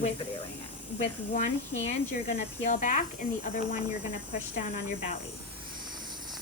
with one hand, you're going to peel back, and the other one you're going to push down on your belly.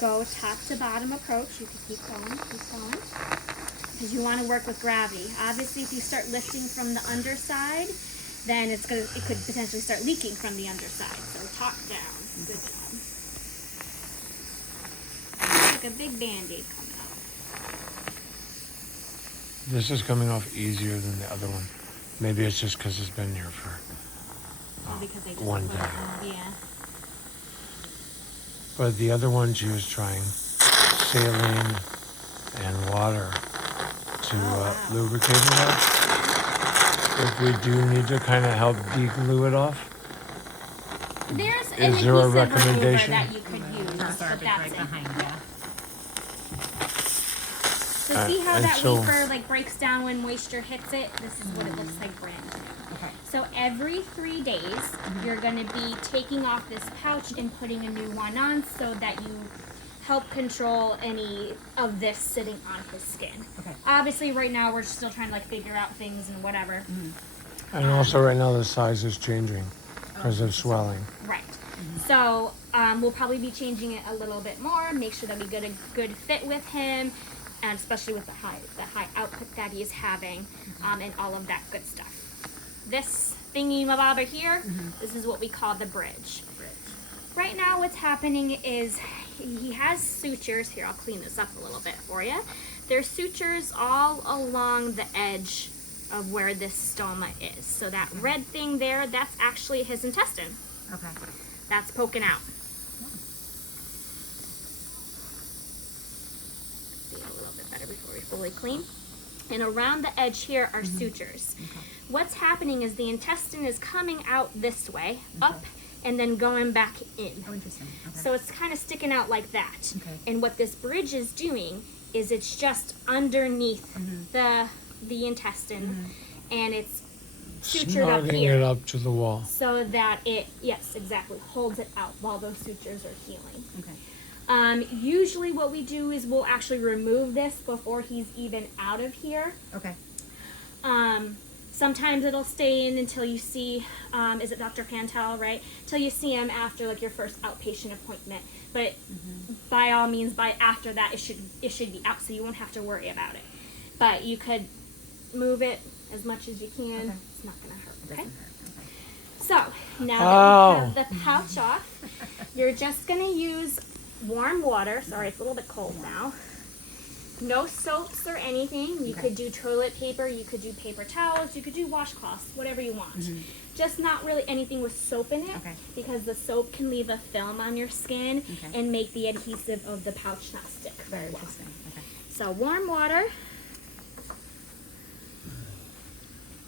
Go top to bottom approach. You can keep going, because you want to work with gravity. Obviously, if you start lifting from the underside, then it could potentially start leaking from the underside. So top down. Good job. Like a big Band-Aid coming out. This is coming off easier than the other one. Maybe it's just because it's been here for Because they just one day. Yeah. But the other one she was trying saline and water to lubricate it up. If we do need to kind of help de-glue it off, There's an is there a adhesive recommendation? remover that you could use, but Garbage that's right it. behind you. So see how and that so- wafer like breaks down when moisture hits it? This is what it looks like brand new. Okay. So every 3 days, you're going to be taking off this pouch and putting a new one on so that you help control any of this sitting on his skin. Okay. Obviously, right now, we're still trying to like figure out things and whatever. And also right now the size is changing because of swelling. Right. So we'll probably be changing it a little bit more, make sure that we get a good fit with him, and especially with the high output that he's having, and all of that good stuff. This thingy-mabobber here, this is what we call the bridge. Right now what's happening is he has sutures. Here, I'll clean this up a little bit for you. There's sutures all along the edge of where this stoma is. So that red thing there, that's actually his intestine. Okay. That's poking out. See a little bit better before we fully clean. And around the edge here are sutures. Okay. What's happening is the intestine is coming out this way, up, and then going back in. Oh, interesting. Okay. So it's kind of sticking out like that. Okay. And what this bridge is doing is it's just underneath the intestine, and it's sutured up Snorting here. it up to the wall. So that it, yes, exactly, holds it out while those sutures are healing. Okay. Usually what we do is we'll actually remove this before he's even out of here. Okay. Sometimes it'll stay in until you see, is it Dr. Pantel, right? Till you see him after like your first outpatient appointment. But by all means, by after that, it should be out, so you won't have to worry about it. But you could move it as much as you can. Okay. It's not gonna hurt. It Okay. doesn't hurt. Okay. So now that we have the pouch off, you're just gonna use warm water. Sorry, it's a little bit cold now. No soaps or anything. You could do toilet paper, you could do paper towels, you could do washcloths, whatever you want. Just not really anything with soap in it, Okay. because the soap can leave a film on your skin and make the adhesive of the pouch not stick. Very well. interesting. Okay. So warm water.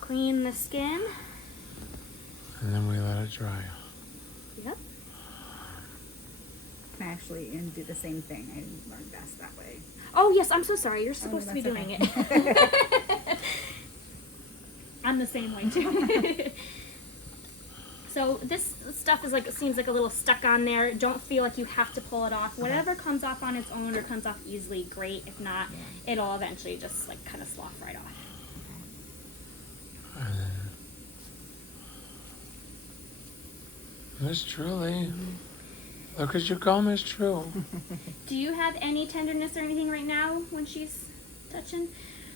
Clean the skin. And then we let it dry. Yep. Can I actually do the same thing? I learned best that way. Oh yes, I'm so sorry. You're supposed to be that's doing okay. it. I'm the same way too. So this stuff is like, it seems like a little stuck on there. Don't feel like you have to pull it off. Whatever comes off on its own or comes off easily, great. If not, it'll eventually just like kind of slough right off. Miss Truly. Look at you go, Miss True. Do you have any tenderness or anything right now when she's touching?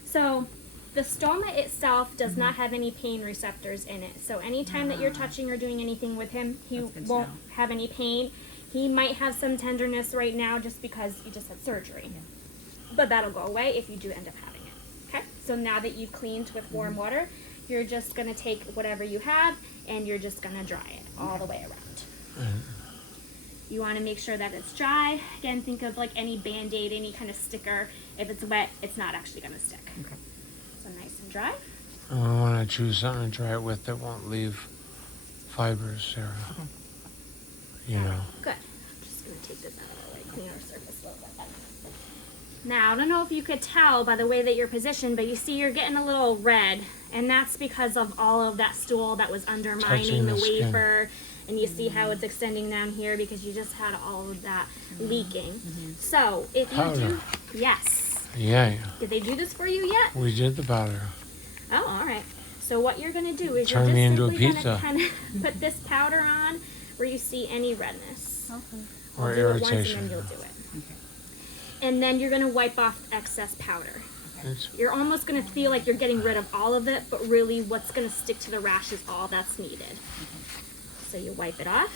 So the stoma itself does not have any pain receptors in it. So anytime that you're touching or doing anything with him, he That's good to won't know. have any pain. He might have some tenderness right now just because you just had surgery. But that'll go away if you do end up having it. Okay? So now that you've cleaned with warm water, you're just going to take whatever you have and you're just going to dry it all the way around. You want to make sure that it's dry. Again, think of like any Band-Aid, any kind of sticker. If it's wet, it's not actually going to stick. Okay. So nice and dry. And we want to choose something to dry it with that won't leave fibers, Sarah. You know. Good. I'm just going to take this out of the way, clean our surface a little bit better. Now, I don't know if you could tell by the way that you're positioned, but you see you're getting a little red, and that's because of all of that stool that was undermining Touching the the skin. wafer. And you see how it's extending down here because you just had all of that leaking. So, if you Powder. do... Yes. Yeah, Did they do this for you yet? we did the powder. Oh, all right. So what you're gonna do is Turn you're me just into a simply pizza. gonna kind of put this powder on where you see any redness. Okay. Or I'll do it once irritation. and then you'll do it. Okay. And then you're gonna wipe off excess powder. It's- You're almost gonna feel like you're getting rid of all of it, but really what's gonna stick to the rash is all that's needed. So you wipe it off.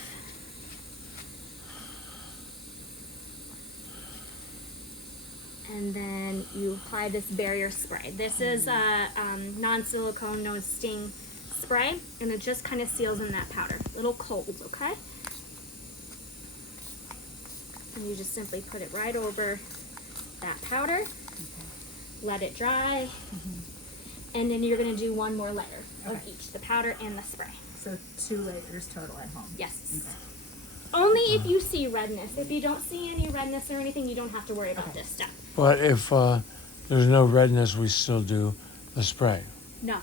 And then you apply this barrier spray. This is a non-silicone, no sting spray, and it just kind of seals in that powder. Little cold, okay? And you just simply put it right over that powder. Let it dry. And then you're gonna do one more layer of Okay. each, the powder and the spray. So 2 layers total at home. Yes. Okay. Only if you see redness. If you don't see any redness or anything, you don't have to worry about Okay. this step. But if there's no redness, we still do the spray. No.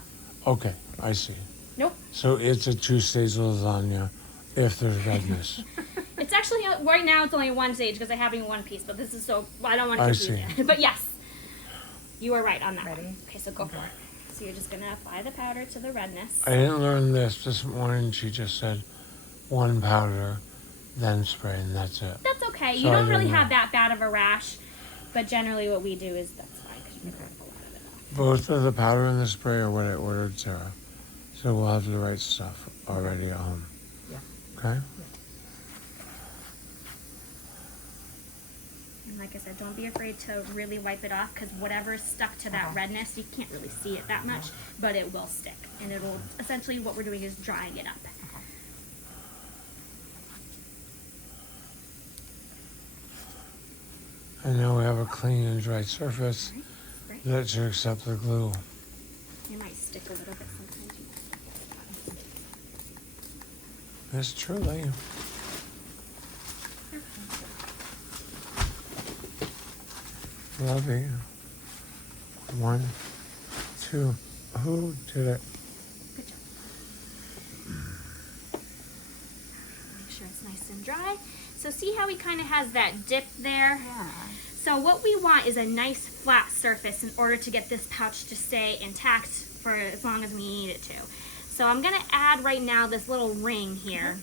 Okay, I see. Nope. So it's a 2-stage lasagna if there's redness. It's actually, right now it's only one stage because I have only one piece, but this is so, I don't want to I confuse see. it. But yes, you are right on that Ready? one. Okay, so go for it. So you're just going to apply the powder to the redness. I didn't learn this morning. She just said 1 powder, then spray, and that's it. That's okay. So You I don't really didn't have know. that bad of a rash, but generally what we do is that's fine because you can wipe a lot of it off. Both of the powder and the spray are what I ordered, Sarah. So we'll have the right stuff already at home. Yeah. Okay? And like I said, don't be afraid to really wipe it off because whatever's stuck to that redness, you can't really see it that much, but it will stick. And it'll, essentially what we're doing is drying it up. And now we have a clean and dry surface Right? that should accept the glue. It might stick a little bit sometimes. That's truly. Lovely. 1, 2. Who did it? Good job. Make sure it's nice and dry. So see how he kind of has that dip there? Yeah. So what we want is a nice flat surface in order to get this pouch to stay intact for as long as we need it to. So I'm gonna add right now this little ring here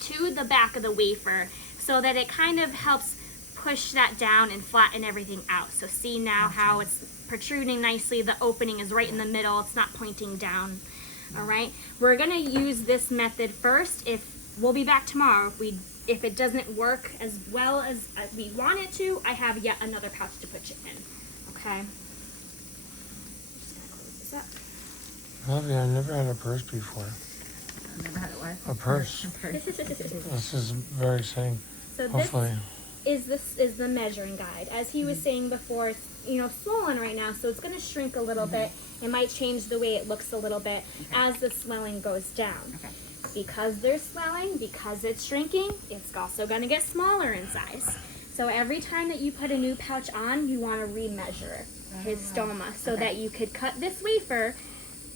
to the back of the wafer so that it kind of helps push that down and flatten everything out. So see now how it's protruding nicely. The opening is right in the middle. It's not pointing down. All right. We're gonna use this method first. We'll be back tomorrow. If it doesn't work as well as we want it to, I have yet another pouch to put it in. Okay. Just gonna close this up. Lovely. I never had a purse before. I've never had it what? A purse. This is very exciting. So this Hopefully. is the measuring guide. As he was saying before, it's, swollen right now, so it's going to shrink a little bit. It might change the way it looks a little bit as the swelling goes down. Okay. Because there's swelling, because it's shrinking, it's also going to get smaller in size. So every time that you put a new pouch on, you want to remeasure his stoma so that you could cut this wafer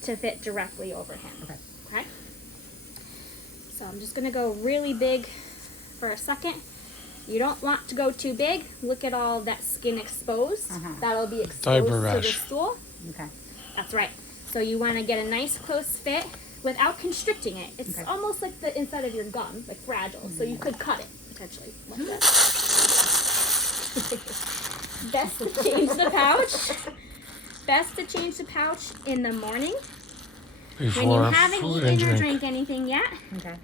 to fit directly over him. Okay? So I'm just going to go really big for a second. You don't want to go too big. Look at all that skin exposed. That'll be exposed Diaper to the rash. stool. Okay. That's right. So you want to get a nice close fit without constricting it. It's almost like the inside of your gum, like fragile. So you could cut it potentially. Like that. Best to change the pouch. Best to change the pouch in the morning when you Before haven't food eaten and or drink. drank anything yet. Okay.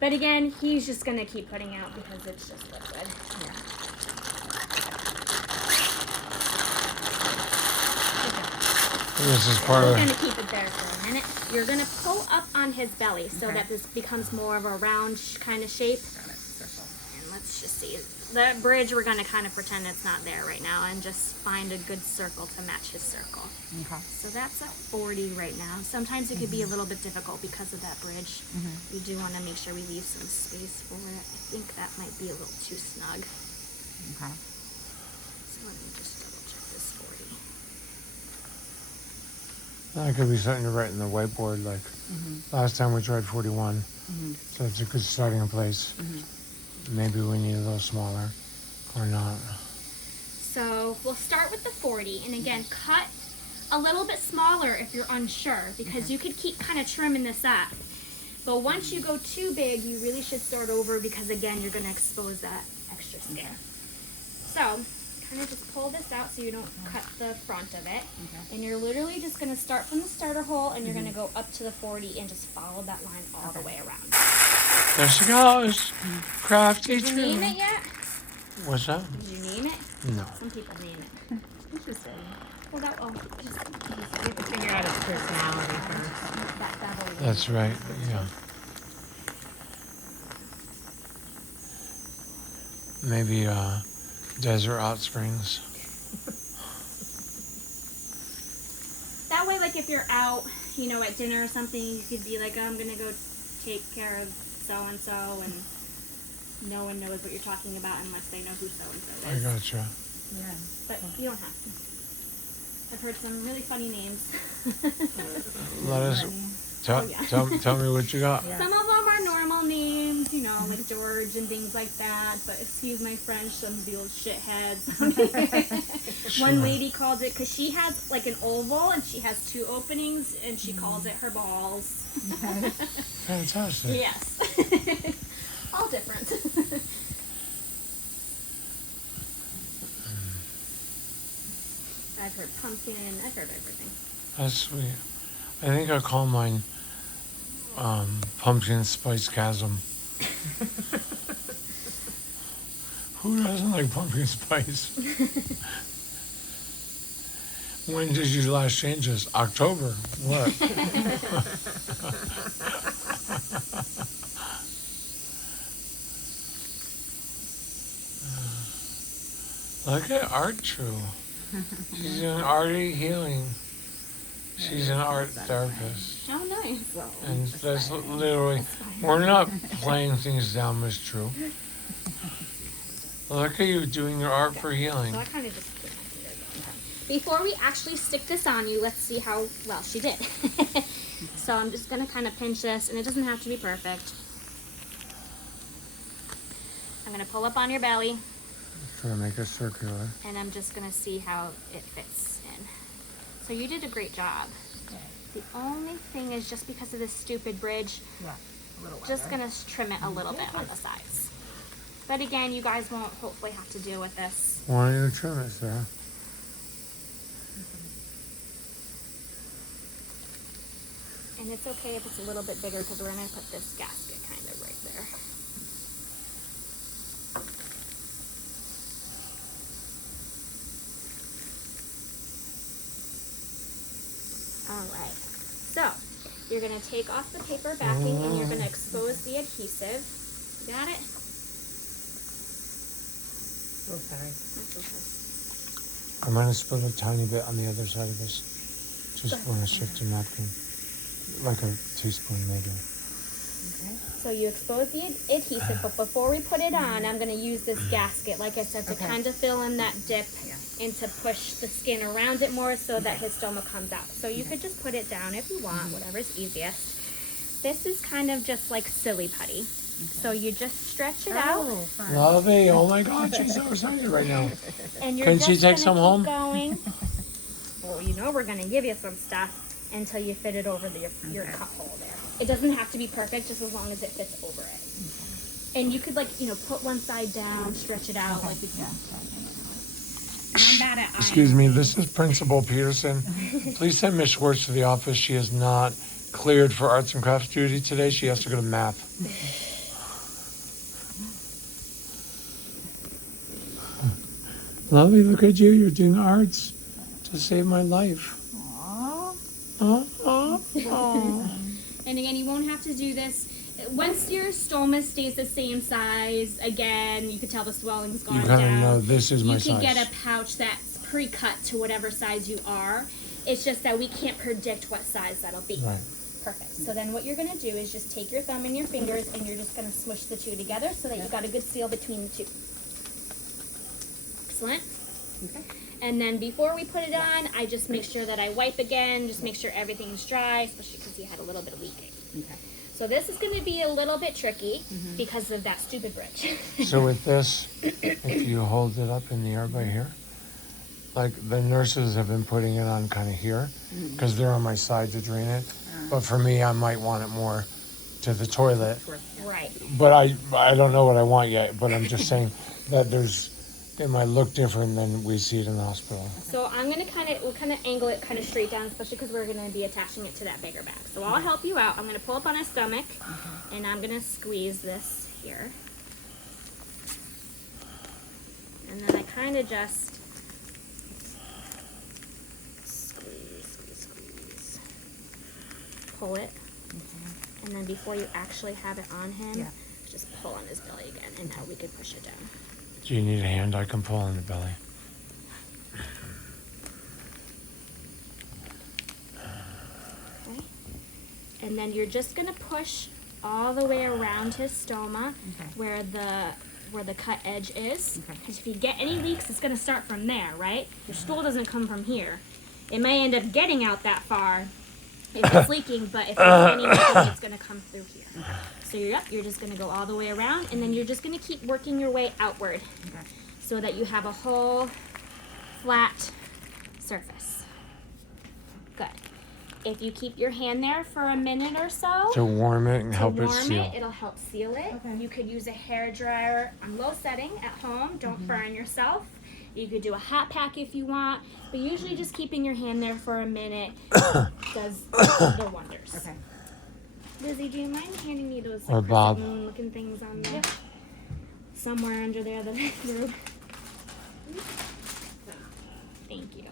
But again, he's just gonna keep putting out because it's just liquid. This is part We're of gonna keep it there for a minute. You're gonna pull up on his belly so that this becomes more of a round kind of shape. Got it. Circle. And let's just see. That bridge, we're gonna kind of pretend it's not there right now and just find a good circle to match his circle. Okay. So that's a 40 right now. Sometimes it could be a little bit difficult because of that bridge. We do want to make sure we leave some space for it. I think that might be a little too snug. Okay. So let me just double check this 40. that could be something to write in the whiteboard. Like last time we tried 41, so it's a good starting place. Maybe we need a little smaller, or not. So we'll start with the 40, and again, cut a little bit smaller if you're unsure, because you could keep kind of trimming this up. But once you go too big, you really should start over, because again, you're going to expose that extra skin. So, kind of just pull this out so you don't cut the front of it. And you're literally just going to start from the starter hole, and you're going to go up to the 40 and just follow that line all the way around. There she goes. Crafty Did you name it yet? What's that? Did you name it? No. Some people name it. Interesting. Well, that will just We have to figure out its personality first. that'll That's right. Yeah. Maybe desert hot springs. That way, like if you're out, you know, at dinner or something, you could be like, oh, I'm gonna go take care of so and so, and no one knows what you're talking about unless they know who so and so I is. gotcha. Yeah. But you don't have to. I've heard some really funny names. Let us tell, Oh, yeah. tell me what you got. Yeah. Some of them are normal names, you know, like George and things like that. But excuse my French, some of the old shitheads. One Sure. lady called it, because she has like an oval and she has 2 openings, and she calls it her balls. Fantastic. Yes. All different. I've heard pumpkin. I've heard everything. That's sweet. I think I call mine pumpkin spice chasm. Who doesn't like pumpkin spice? When did you last change this? October. What? Look at Art True. She's doing arty healing. She's an art therapist. Oh, nice. Well, And that's literally, we're not playing things down, Miss True. Look at you doing your art for healing. So I kind of just put my finger down. Before we actually stick this on you, let's see how well she did. So I'm just going to kind of pinch this, and it doesn't have to be perfect. I'm going to pull up on your belly, Trying to make it circular. and I'm just going to see how it fits in. So you did a great job. The only thing is, just because of this stupid bridge, yeah. A little just going to trim it a little bit on the sides. But again, you guys won't hopefully have to deal with this. Why don't you trim it, Sarah? And it's okay if it's a little bit bigger, because we're going to put this gasket kind of right there. Alright, so you're going to take off the paper backing and you're going to expose the adhesive. You got it? Oh, sorry. That's okay. I might have spilled a tiny bit on the other side of this. Just when I shift a napkin. Like a teaspoon, maybe. Okay. So you expose the adhesive, but before we put it on, I'm going to use this gasket, like I said, to Okay. kind of fill in that dip Yeah. and to push the skin around it more so that his stoma comes out. So you could just put it down if you want, whatever's easiest. This is kind of just like silly putty. So you just stretch it out, Oh, fun. Lovey, oh my God, she's so excited right now. and you're Can just she take gonna some keep home? going. Well, you know we're going to give you some stuff until you fit it over your Okay. cut hole there. It doesn't have to be perfect, just as long as it fits over it. And you could, like, you know, put one side down, stretch it out, like we can. I'm bad at Excuse me, this is Principal Peterson. Please send Miss Schwartz to the office. She is not cleared for arts and crafts duty today. She has to go to math. Lovey, look at you. You're doing arts to save my life. Aww. And again, you won't have to do this. Once your stoma stays the same size, again, you could tell the swelling's gone You down. kind of know this is my You size. can get a pouch that's pre-cut to whatever size you are. It's just that we can't predict what size that'll be. Right. Perfect. So then what you're going to do is just take your thumb and your fingers, and you're just going to smush the two together so that you've got a good seal between the two. Excellent. Okay. And then before we put it on, I just make sure that I wipe again, just make sure everything's dry, especially because you had a little bit of leaking. Okay. So this is going to be a little bit tricky because of that stupid bridge. So with this, if you hold it up in the air by here, like the nurses have been putting it on kind of here because they're on my side to drain it. But for me, I might want it more to the toilet. Right. But I don't know what I want yet. But I'm just saying that it might look different than we see it in the hospital. So I'm gonna we'll kind of angle it kind of straight down, especially because we're gonna be attaching it to that bigger bag. So I'll help you out. I'm gonna pull up on his stomach, and I'm gonna squeeze this here, and then I kind of just squeeze, pull it, and then before you actually have it on him, just pull on his belly again, and now we can push it down. Do you need a hand? I can pull on the belly. Okay. And then you're just gonna push all the way around his stoma, where the cut edge is. Because if you get any leaks, it's gonna start from there, right? Your stool doesn't come from here. It may end up getting out that far if it's leaking, but if there's any leaking, it's gonna come through here. So you're just gonna go all the way around, and then you're just gonna keep working your way outward, so that you have a whole flat surface. Good. If you keep your hand there for a minute or so To warm it and help it seal. it'll help seal it. You could use a hair dryer on low setting at home. Don't burn yourself. You could do a hot pack if you want, but usually just keeping your hand there for a minute does the wonders. Okay. Lizzie, do you mind handing me those Or Bob. moon looking things on there? Somewhere under there that I threw. Thank you.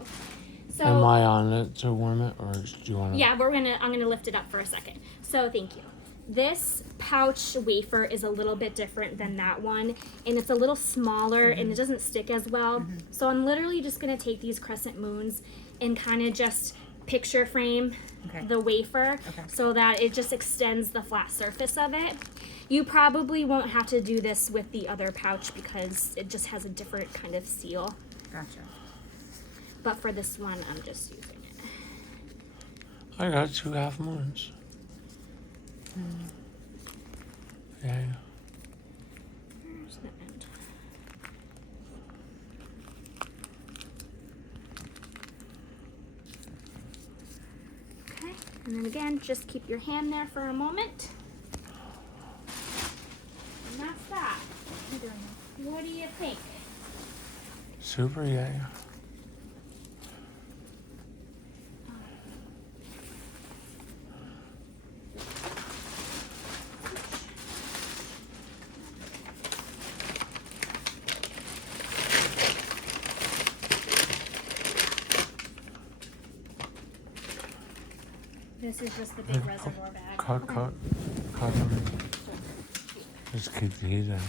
So Am I on it to warm it, or do you want to? yeah, I'm gonna lift it up for a second. So thank you. This pouch wafer is a little bit different than that one, and it's a little smaller and it doesn't stick as well. So I'm literally just gonna take these crescent moons and kind of just picture frame the wafer so that it just extends the flat surface of it. You probably won't have to do this with the other pouch because it just has a different kind of seal. Gotcha. But for this one, I'm just using it. I got 2 half moons. Yeah. Where's the end? Okay, and then again, just keep your hand there for a moment. And that's that. What do you think? Super, yeah. This is just the big reservoir bag. Cut them. Just keep the heat in.